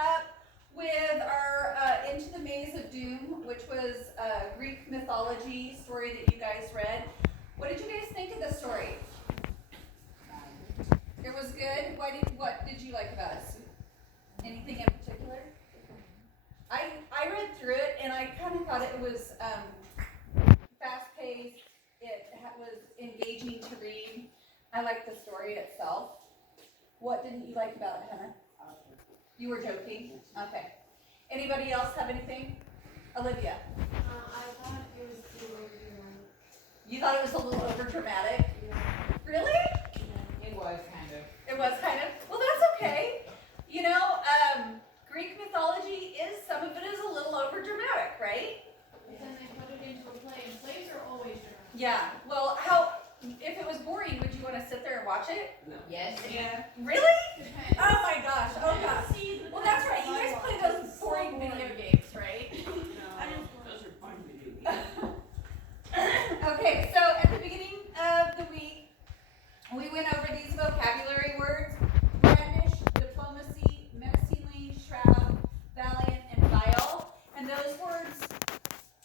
up with our Into the Maze of Doom, which was a Greek mythology story that you guys read. What did you guys think of the story? It was good. What did you like about it? Anything in particular? I read through it and I kind of thought it was fast-paced. It was engaging to read. I liked the story itself. What didn't you like about it, Hannah? You were joking? Okay. Anybody else have anything? Olivia? I thought it was too overdramatic. You thought it was a little overdramatic? Yeah. Really? Yeah. It was kind of. It was kind of? Well, that's okay. You know, Greek mythology some of it is a little overdramatic, right? But then they put it into a play, and plays are always dramatic. Yeah. Well, if it was boring, would you want to sit there and watch it? No. Yes. Yeah. Really? Depends. Oh my gosh. Oh gosh. Well, that's right. You guys play those boring video games, right? Those are fun video games. Okay, so at the beginning of the week, we went over these vocabulary words: brandish, diplomacy, menacingly, shroud, valiant, and vile. And those words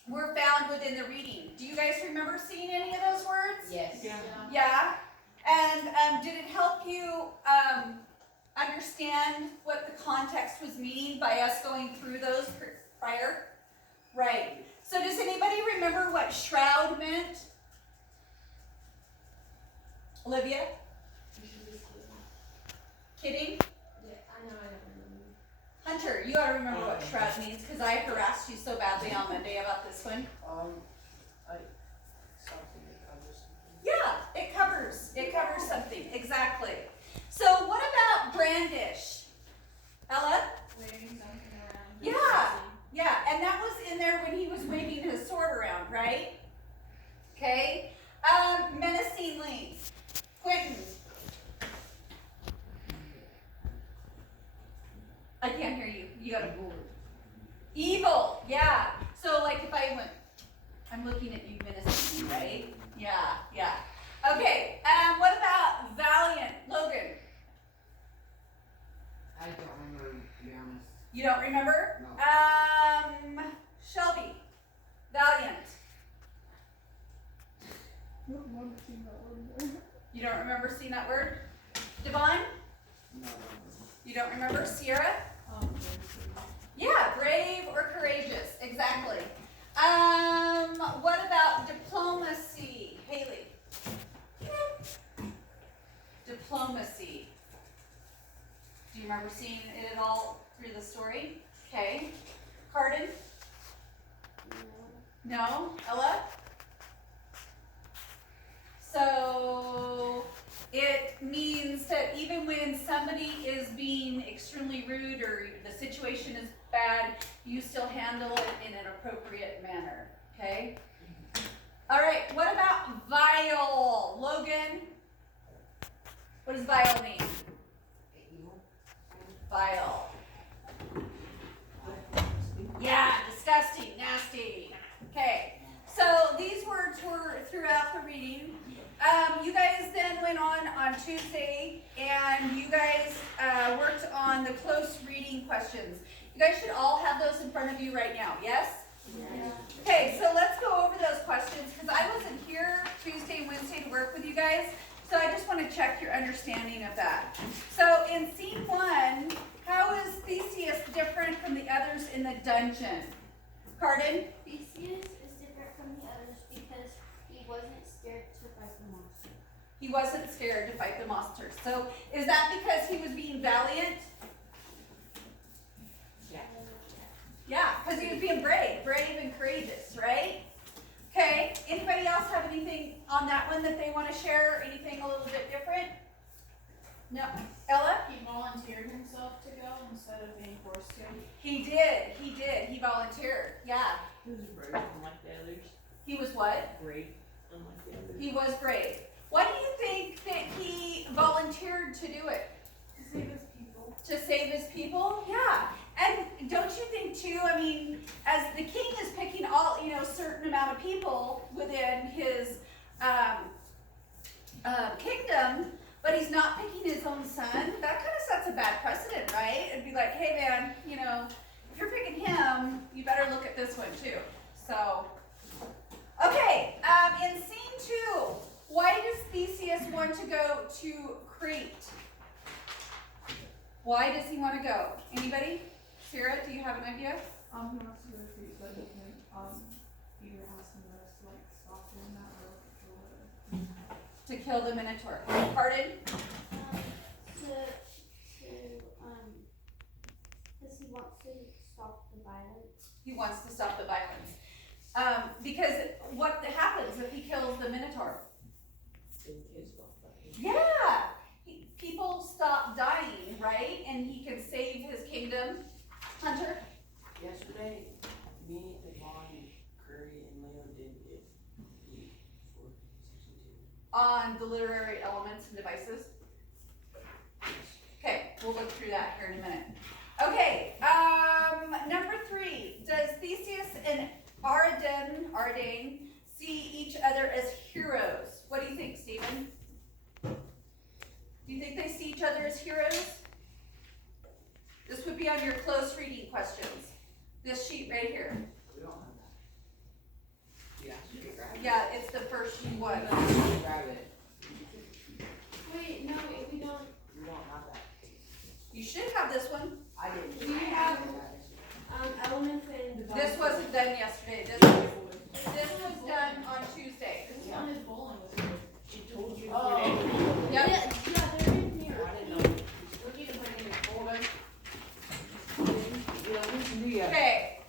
were found within the reading. Do you guys remember seeing any of those words? Yes. Yeah. Yeah? And did it help you understand what the context was meaning by us going through those prior? Right. So does anybody remember what shroud meant? Olivia? Kidding? Yeah, I know I don't remember. Hunter, you ought to remember what shroud means because I harassed you so badly on Monday about this one. Something that covers something. Yeah, it covers something, exactly. So what about brandish? Ella? Waving something around. Yeah, and that was in there when he was waving his sword around, right? Okay. Menacingly. Quentin. I can't hear you. You gotta move. Evil, yeah. So like if I went, I'm looking at you menacingly, right? Yeah. Okay, what about valiant? Logan? I don't remember, to be honest. You don't remember? No. Shelby? Valiant? You don't remember seeing that word? Devon? No. You don't remember? Sierra? Yeah, brave or courageous, exactly. What about diplomacy? Haley? Diplomacy. Do you remember seeing it at all through the story? Okay. Cardin? No? Ella? So it means that even when somebody is being extremely rude or the situation is bad, you still handle it in an appropriate manner. Okay? All right, what about vile? Logan? What does vile mean? Vile. Yeah, disgusting, nasty. Okay, so these words were throughout the reading. You guys then went on Tuesday and you guys worked on the close reading questions. You guys should all have those in front of you right now, yes? Yeah. Okay, so let's go over those questions because I wasn't here Tuesday and Wednesday to work with you guys. So I just want to check your understanding of that. So in scene 1, how is Theseus different from the others in the dungeon? Cardin? Theseus is different from the others because he wasn't scared to fight the monster. He wasn't scared to fight the monsters. So is that because he was being valiant? Yeah. Yeah, because he was being brave and courageous, right? Okay, anybody else have anything on that one that they want to share? Anything a little bit different? No. Ella? He volunteered himself to go instead of being forced to. He did. He volunteered. Yeah. He was brave, unlike the others. He was what? Brave, unlike the others. He was brave. Why do you think that he volunteered to do it? To save his people. To save his people? Yeah. And don't you think too, I mean, as the king is picking all, certain amount of people within his kingdom, but he's not picking his own son, that kind of sets a bad precedent, right? It'd be like, hey man, you know, if you're picking him, you better look at this one too. So, okay, in scene 2, why does Theseus want to go to Crete? Why does he want to go? Anybody? Sarah, do you have an idea? He wants to go to Crete so he can, either ask him to, like, stop doing that or kill it. To kill the Minotaur. Pardon? Because he wants to stop the violence. He wants to stop the violence. Because what happens if he kills the Minotaur? Then kids don't fight. Yeah! People stop dying, right? And he can save his kingdom. Hunter? Yesterday, me, Devon, Curry, and Leo did get beat for 62. On the literary elements and devices. Okay, we'll look through that here in a minute. Okay, number 3. Does Theseus and Ardan see each other as heroes? What do you think, Stephen? Do you think they see each other as heroes? This would be on your close reading questions. This sheet right here. We don't have that. Yeah, you can grab it. Yeah, it's the first one. Grab it. Wait, no, we don't. We don't have that. You should have this one. I didn't. Do you have, elements and devices? This wasn't done yesterday. This was done on Tuesday. This one is bowling with you. She told you. Oh. Yep. Yeah, they're in here. I didn't know. We need to bring in a folder. Yeah, we can do ya. Okay,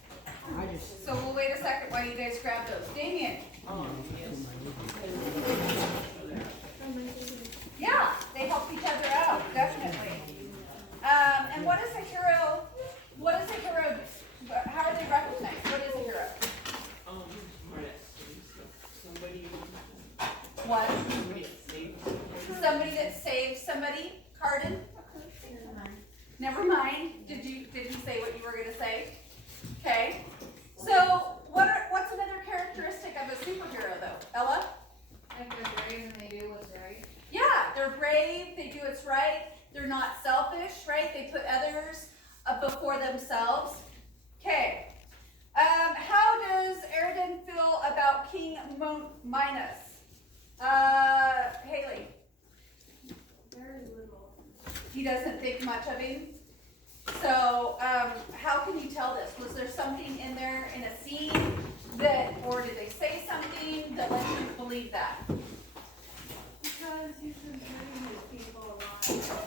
I just. so we'll wait a second while you guys grab those. Damien. Yes. Yeah, they help each other out, definitely. And what is a hero? What is a hero? How are they recognized? What is a hero? Somebody. What? Somebody that saved. Somebody that saves somebody. Cardin? Never mind. Never mind. Did you say what you were gonna say? Okay. So what's another characteristic of a superhero though? Ella? Like they're brave and they do what's right. Yeah, they're brave, they do what's right, they're not selfish, right? They put others before themselves. Okay. How does Eridan feel about King Minos? Haley? Very little. He doesn't think much of him. So, how can you tell this? Was there something in there in a scene that, or did they say something that led you to believe that? Because he's been hurting his people a lot. They don't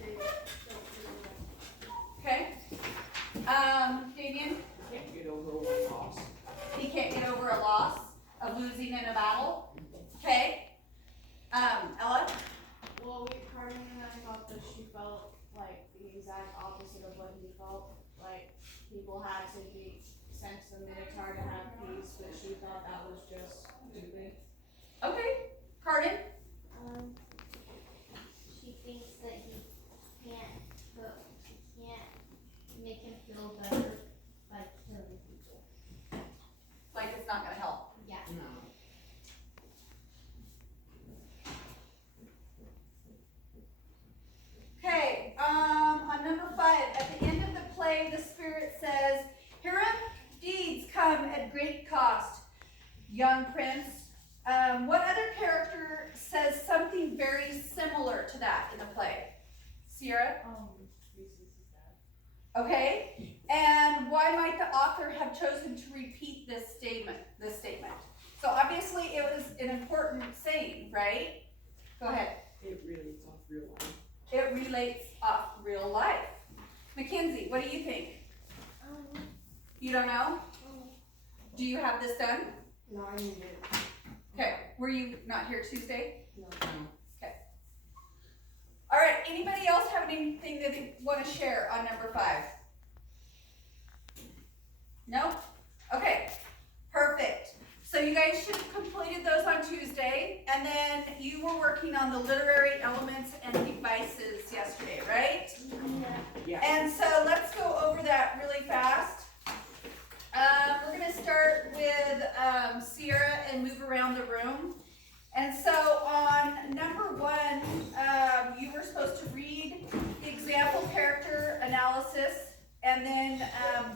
really Okay. Damien? Can't get over one loss. He can't get over a loss of losing in a battle. Okay. Ella? Well, Carmen and I thought that she felt like the exact opposite of what he felt. Like people had to be sent to the Minotaur to have peace, but she thought that was just stupid. Okay. Cardin? She thinks that he can't make him feel better by killing people. Like it's not gonna help. Yeah. No. Okay, on number 5, at the end of the play, the spirit says, "Heroic deeds come at great cost, young prince." What other character says something very similar to that in the play? Sierra? Theseus is dead. Okay, and why might the author have chosen to repeat this statement? So obviously it was an important saying, right? Go ahead. It really is off real life. It relates off real life. Mackenzie, what do you think? You don't know? Do you have this done? No, I need it. Okay, were you not here Tuesday? No. Okay. All right, anybody else have anything that they want to share on number 5? No? Okay, perfect. So you guys should have completed those on Tuesday, and then you were working on the literary elements and devices yesterday, right? Yeah. And so let's go over that really fast. We're going to start with Sierra and move around the room. And so on number 1,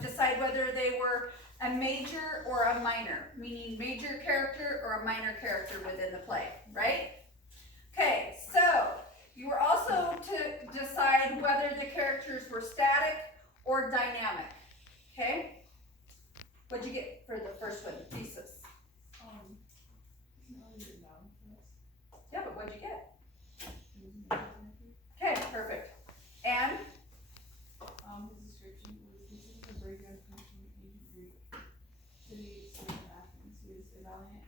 decide whether they were a major or a minor, meaning major character or a minor character within the play, right? Okay, so you were also to decide whether the characters were static or dynamic, okay? What'd you get for the first one, thesis? It's not really written down for this. Yeah, but what'd you get? It was amazing. Okay, perfect. And, His description was, this is a breakdown from ancient Greek city of Athens. He's valiant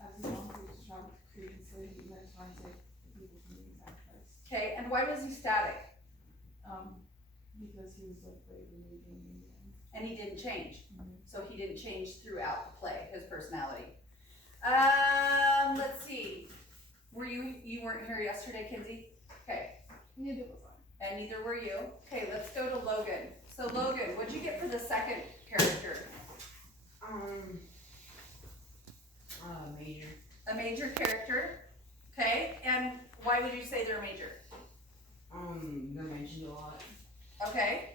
as he longed to travel to Crete and slay the Greeks trying to save the people from being sacrificed. okay, and why was he static? Because he was like bravely leading the end. And he didn't change. Mhm. So he didn't change throughout the play, his personality. Let's see. You weren't here yesterday, Kinsey? Okay, Neither was I. and neither were you. Okay, let's go to Logan. So Logan, what'd you get for the second character? Major. A major character, okay? And why would you say they're major? They're mentioned a lot. Okay.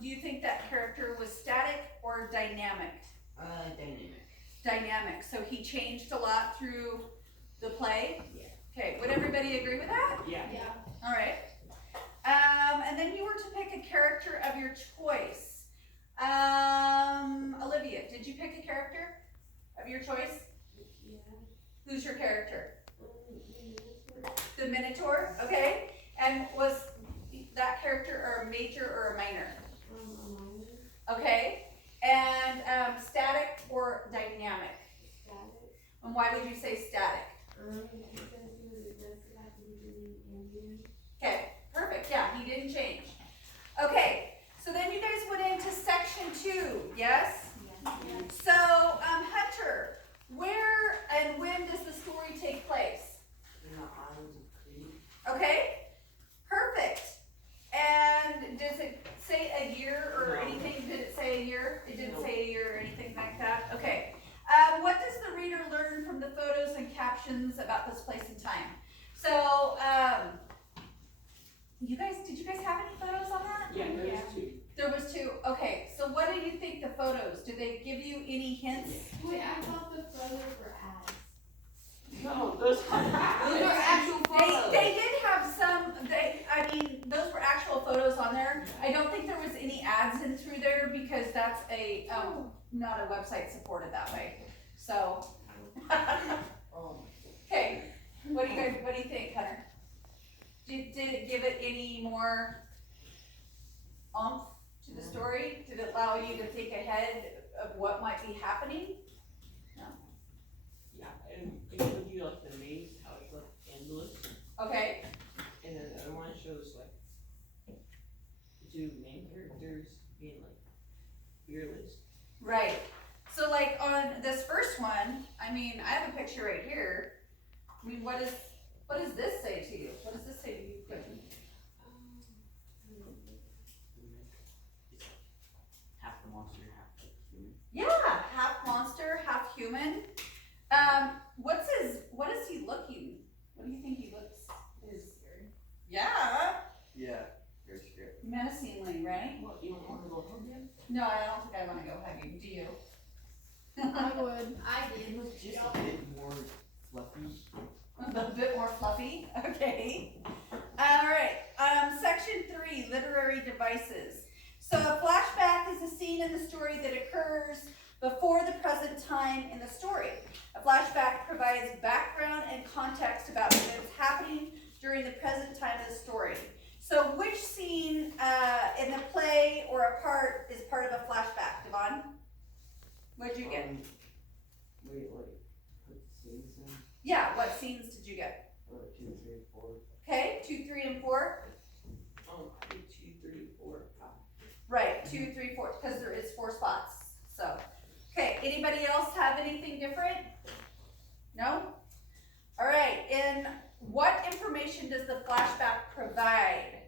Do you think that character was static or dynamic? Dynamic. Dynamic, so he changed a lot through the play? Yeah. Okay, would everybody agree with that? Yeah. Yeah. All right. And then you were to pick a character of your choice. Olivia, did you pick a character of your choice? Yeah. Who's your character? The Minotaur. The Minotaur, okay. And was that character a major or a minor? A minor. Okay. And static or dynamic? Static. And why would you say static? Because he was aggressive at the beginning and the end. Okay, perfect, yeah, he didn't change. Okay, so then you guys went into section 2, yes? Yeah. So, Hunter, where and when does the story take place? In the islands of Crete. Okay, perfect. And does it say a year or No. anything? Did it say a year? It didn't say a year or anything like that? Okay. What does the reader learn from the photos and captions about this place and time? So, did you guys have any photos on that? Yeah, there's Yeah. 2. There was 2. Okay, so what do you think the photos? Do they give you any hints? Wait, I thought the photos were ads. No, those are actual photos. They did have some, those were actual photos on there. I don't think there was any ads in through there because that's not a website supported that way. So, Oh. okay, what do you think, Hunter? Did it give it any more oomph to the story? Did it allow you to think ahead of what might be happening? Yeah, and it shows you like the maze, how it's like endless, Okay, and then the other one shows like the 2 main characters being like fearless. right. So like on this first one, I have a picture right here. What does this say to you? What does this say to you, Quentin? Half the monster, half the human. Yeah, half monster, half human. What is he looking? What do you think he looks? Yeah, Yeah. Very scary. menacingly, right? What, you don't want to go hug him? No, I don't think I want to go hug him. Do you? I would. I It did. was just a bit more fluffy. A bit more fluffy. Okay. All right. Section 3, literary devices. So a flashback is a scene in the story that occurs before the present time in the story. A flashback provides background and context about events happening during the present time of the story. So which scene in the play or a part is part of a flashback, Devon? What'd you get? Wait, like, put the scenes in? Yeah, what scenes did you get? 2, 3, 4. Okay, 2, 3, and 4. I did 2, 3, 4. Right, 2, 3, 4, because there is 4 spots. So, okay, anybody else have anything different? No? All right, and what information does the flashback provide?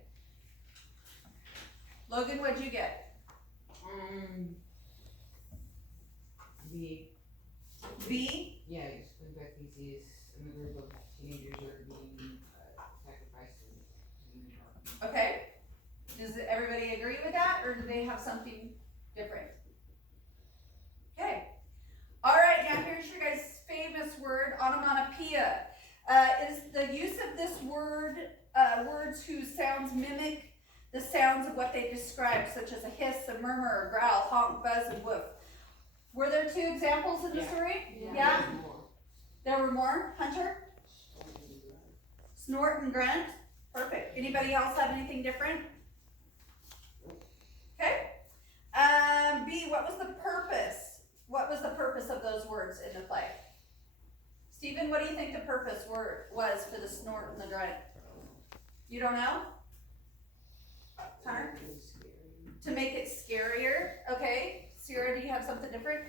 Logan, what'd you get? B? Yeah, just going back thesis, and a group of teenagers are being sacrificed in the park. Okay. Does everybody agree with that, or or do they have something different? Okay. All right, now here's your guys' famous word, onomatopoeia. Is the use of this word, words whose sounds mimic the sounds of what they describe, such as a hiss, a murmur, a growl, honk, buzz, and woof. Were there 2 examples in the story? Yeah? There were more? Hunter? Snort and grunt? Perfect. Anybody else have anything different? Okay. B, what was the purpose? What was the purpose of those words in the play? Stephen, what do you think the purpose was for the snort and the grunt? You don't know? Hunter? To make it scarier. Okay. Sierra, do you have something different?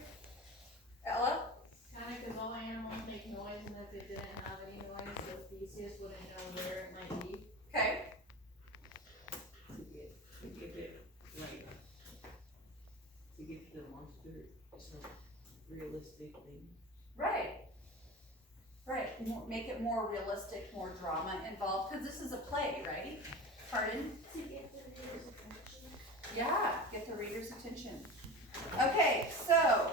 Ella? Kinda because all animals make noise, and if it didn't have any noise, the Theseus wouldn't know where it might be. Okay. To give it, like, to give the monster some realistic thing. Right. Right. Make it more realistic, more drama involved, because this is a play, right? Pardon? To get the reader's attention. Yeah, get the reader's attention. Okay, so,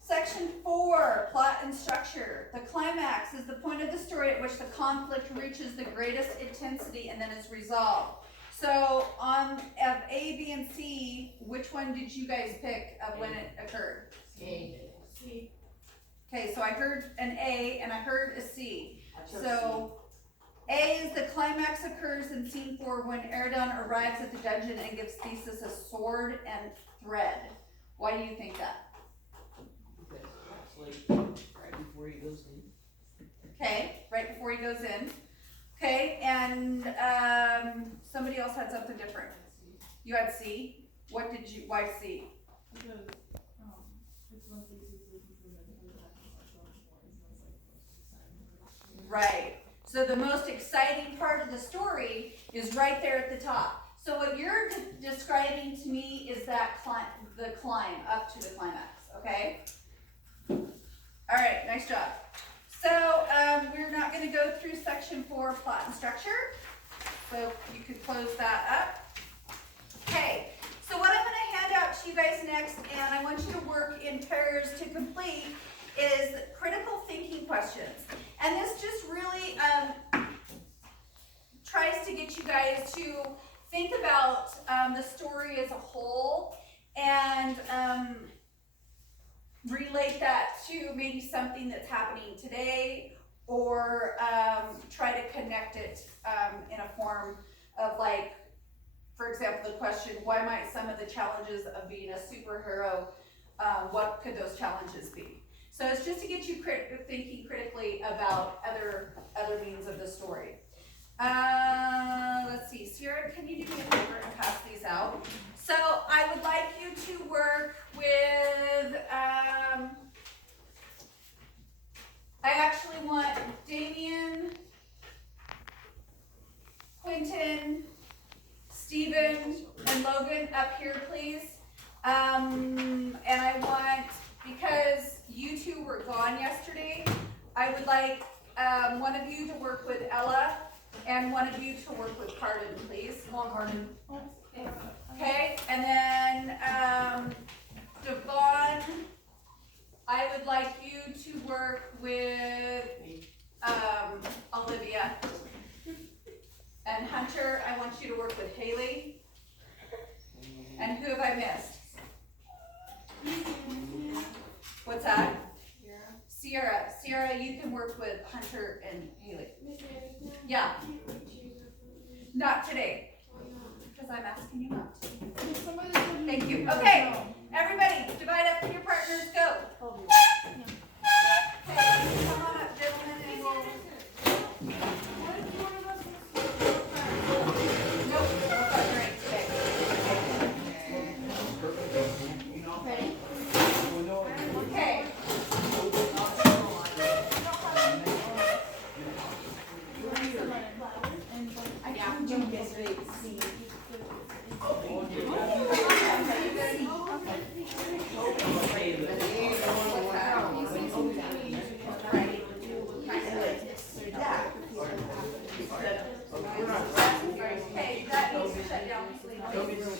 section 4, plot and structure. The climax is the point of the story at which the conflict reaches the greatest intensity and then is resolved. So, of A, B, and C, which one did you guys pick of when it occurred? C. Okay, so I heard an A and I heard a C. I chose So, A is the climax occurs in scene 4 when Eridan arrives at the dungeon and gives Theseus a sword and thread. Why do you think that? Because it's like right before he goes in. Okay, right before he goes in. Okay, and somebody else had something different. You had C. Why C? Because, it's when Theseus is looking for the Right. So the most exciting part of the story is right there at the top. So what you're describing to me is that the climb up to the climax, okay? All right, nice job. So we're not going to go through section 4, plot and structure. So you could close that up. Okay, so what I'm going to hand out to you guys next, and I want you to work in pairs to complete, is critical thinking questions. And this just really tries to get you guys to think about the story as a whole and relate that to maybe something that's happening today, or try to connect it in a form of, like, for example, the question, why might some of the challenges of being a superhero, what could those challenges be? So it's just to get you thinking critically about other means of the story. Let's see, Sierra, can you do me a favor and pass these out? So I would like you to work with, I actually want Damien, Quentin, Steven, and Logan up here, please. And I want, because you two were gone yesterday, I would like one of you to work with Ella and one of you to work with Carden, please. Come on, Carden. Okay, and then Devon, I would like you to work with Olivia. And Hunter, I want you to work with Haley. And who have I missed? What's that? Sierra. Sierra, you can work with Hunter and Haley. Yeah. Not today. Because I'm asking you not to. Thank you. Okay, everybody, divide up your partners, go. Okay, come on up, gentlemen, and we'll... Nope, we're partnering today. Ready? Okay. What's that? Okay, that needs to shut down. I don't even know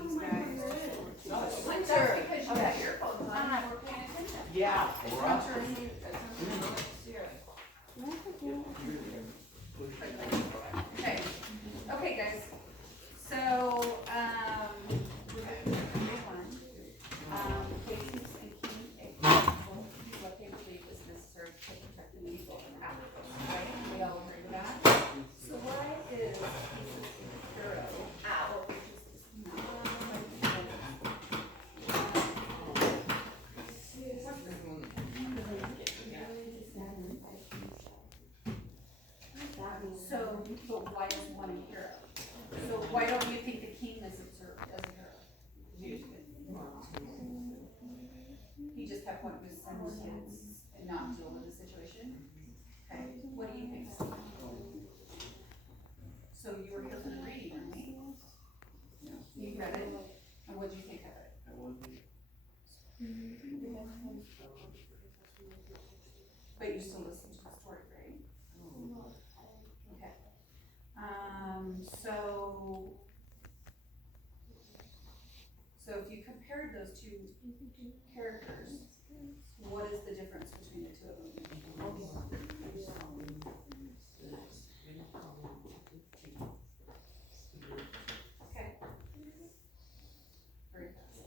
who my friends are. That's because you have earphones on and we're paying attention. Yeah. Okay, okay, guys, so, cases and key examples, what they believe is necessary to protect the people and applicants, right? We all agree with that? So why is hero owl, which is so, but why is one a hero? So why don't you think the king is observed as a hero? He just kept wanting to send his kids and not deal with the situation? Okay, what do you think? So you were here for the reading, weren't you? You read it, and what did you think of it? But you still listened to the story, right? Okay. So if you compared those two characters, what is the difference between the two of them? Okay. Very fast.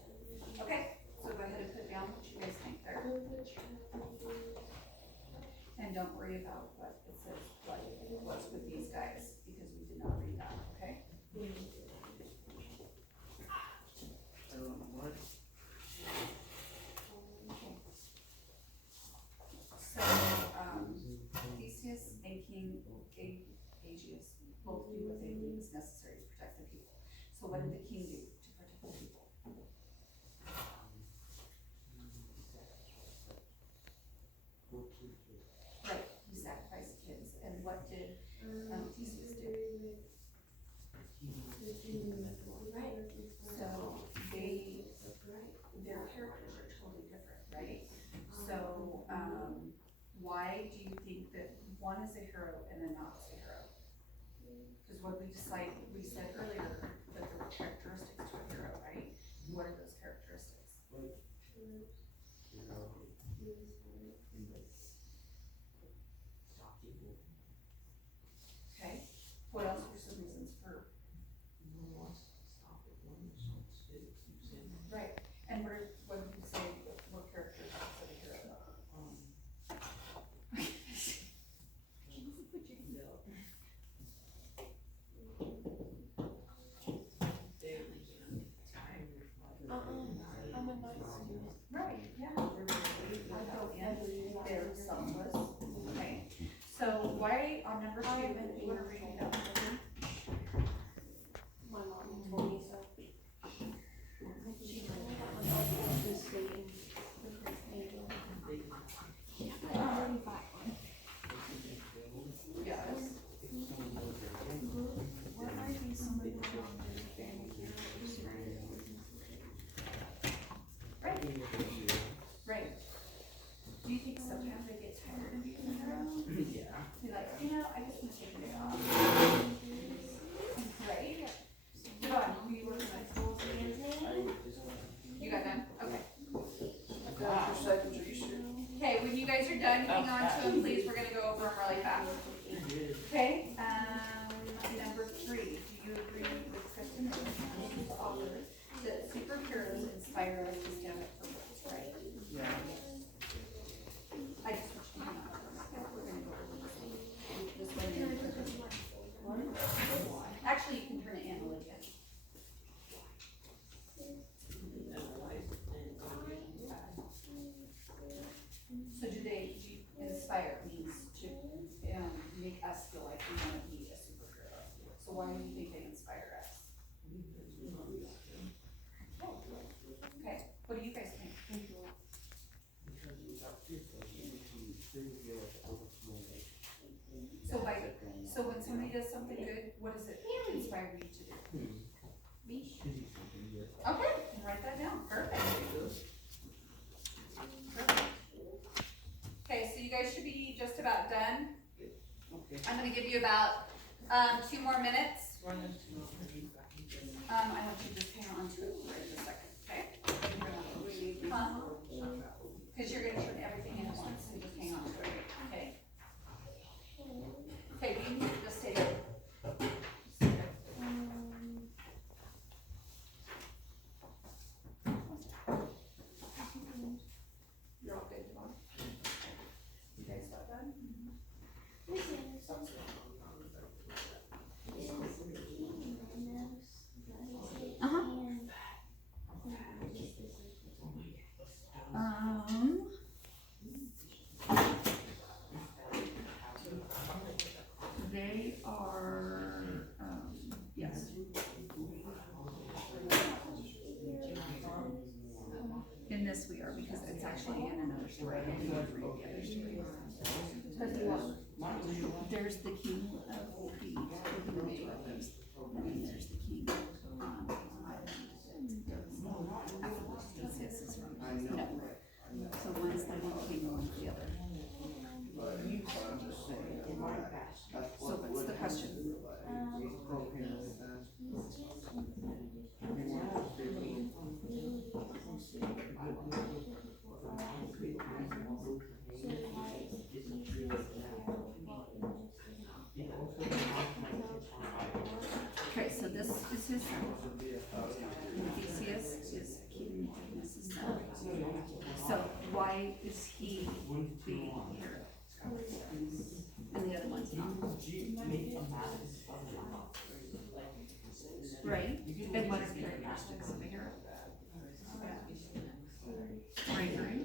Okay, so go ahead and put down what you guys think there. And don't worry about what it says, like, what's with these guys, because we did not read that, okay? So, Theseus and King Aegeus both do what they believe is necessary to protect the people. So what did the king do to protect the people? Right, he sacrificed kids, and what did Theseus do? So their characters are totally different, right? So, why do you think that one is a hero and then not is a hero? Because what we said earlier that there were characteristics to a hero, right? What are those characteristics? Okay, what else were some reasons for? Right, and what did you say, what characteristics of a hero? I'm a nice student. Right, yeah, they're selfless, okay, so why, on number two, you wanna read it out? My mom told me so. She told me that my mom was stating Yes. what might be some of the family heroes, Right. Right. Do you think sometimes they get tired of being a hero? Yeah. Be like, I just want to take a day off. Right? Go on, who you working with? You got done? Okay. Okay, when you guys are done, hang on to them, please, we're gonna go over them really fast. Okay, number 3, do you agree with Kristen and the author that superheroes inspire us to stand up for what's right? Yeah. I just want you to hang on to them. We're gonna go over this one. Actually, you can turn it in a little bit. So do inspire means to make us feel like we want to be a superhero. So why do you think they inspire us? Okay, what do you guys think? So when somebody does something good, what does it inspire you to do? Okay, write that down. Perfect. Perfect. Okay, so you guys should be just about done. I'm gonna give you about 2 more minutes. I have to just hang on to it for a second, okay? Huh? Because you're gonna turn everything in at once, so just hang on to it, okay? Okay, you can just stay there. You're all good, Devon? You guys got done? Uh-huh. They are, yes. In this we are, because it's actually in another story. I didn't read the other story. There's the king of the those, and then there's the king this is from, no. So one's the one king, one's the other. So what's the question? Okay, so this is his son. Theseus is King Theseus' son. So why is he the hero? And the other one's not. Right? And what are the characteristics of a hero? Bravery.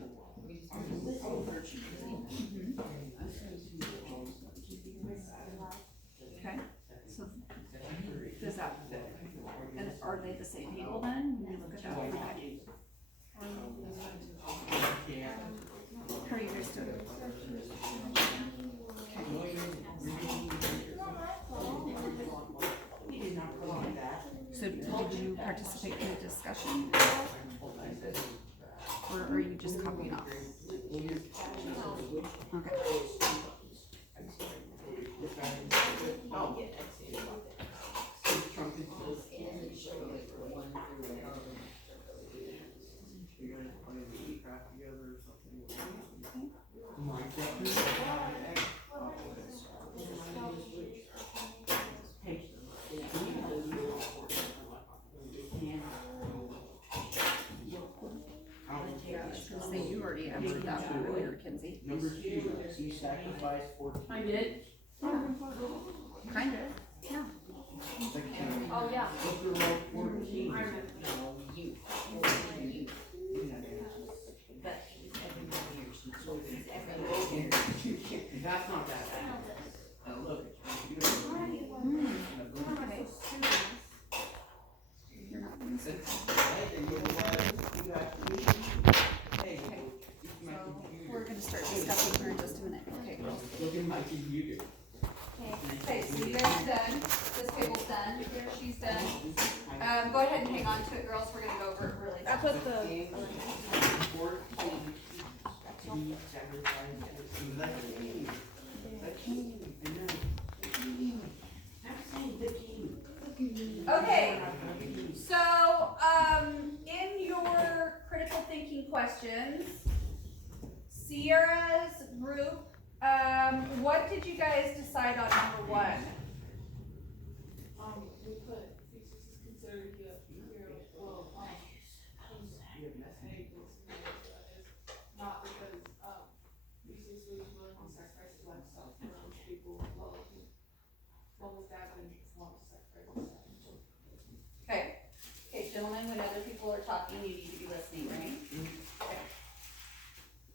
Okay, so does that fit? And are they the same people then, when you look at that? How are you guys doing? So did you participate in the discussion? Or are you just copying off? Okay. Say you already answered that earlier, Kinsey. Number 2, you sacrificed 14. I did? Kind of, yeah. Oh, yeah. Look for row 14. I remember. No, you. But he's every year. That's not that bad. Look. Okay. You're not gonna say. Hey, We're gonna start discussing here in just a minute, okay? look at my computer. Okay, so you guys are done, this table's done, she's done. Go ahead and hang on to it, girls, we're gonna go over it really I fast. put the. Okay, so, in your critical thinking questions, Sierra's group, what did you guys decide on number 1? We put Theseus is considered a hero, well, not because, Theseus was willing to sacrifice his life for those people, well, his dad didn't want to sacrifice his life. Okay, gentlemen, when other people are talking, you need to be listening, right? Okay.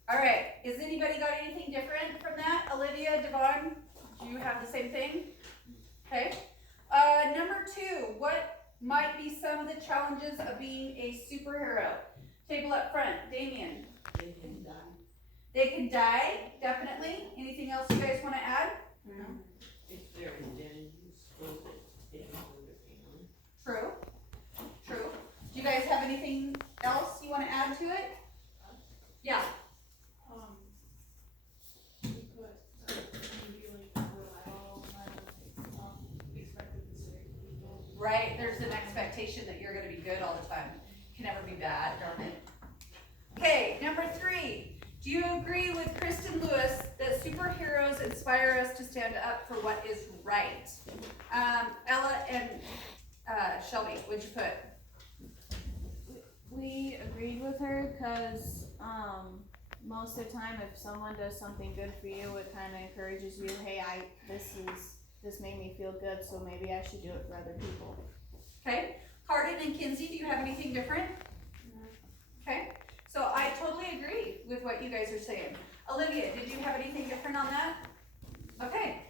All right, has anybody got anything different from that? Olivia, Devon, do you have the same thing? Okay. Number 2, what might be some of the challenges of being a superhero? Table up front, Damien. They can die, definitely. Anything else you guys want to add? If they're identities, they don't go to family. True. True. Do you guys have anything else you want to add to it? Yeah. We put, be like reliable, right? There's an expectation that you're gonna be good all the time. Can never be bad, darn it. Okay, number 3. Do you agree with Kristen Lewis that superheroes inspire us to stand up for what is right? Ella and Shelby, what'd you put? We agreed with her because most of the time if someone does something good for you, it kind of encourages you, hey, this made me feel good, so maybe I should do it for other people. Okay, Cardin and Kinsey, do you have anything different? Okay, so I totally agree with what you guys are saying. Olivia, did you have anything different on that? Okay,